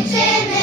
Dziewczyny!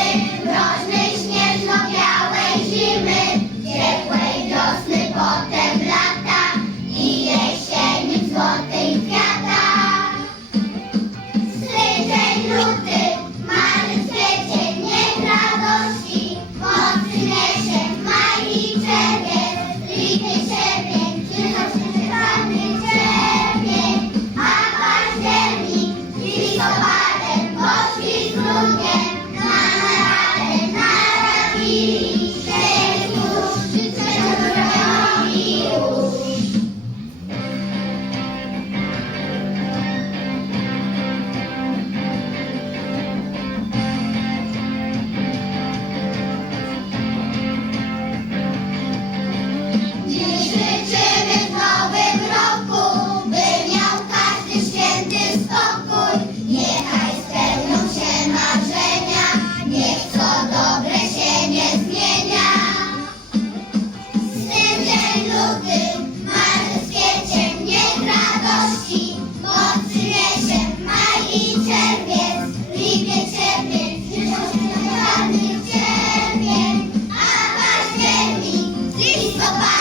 Bye.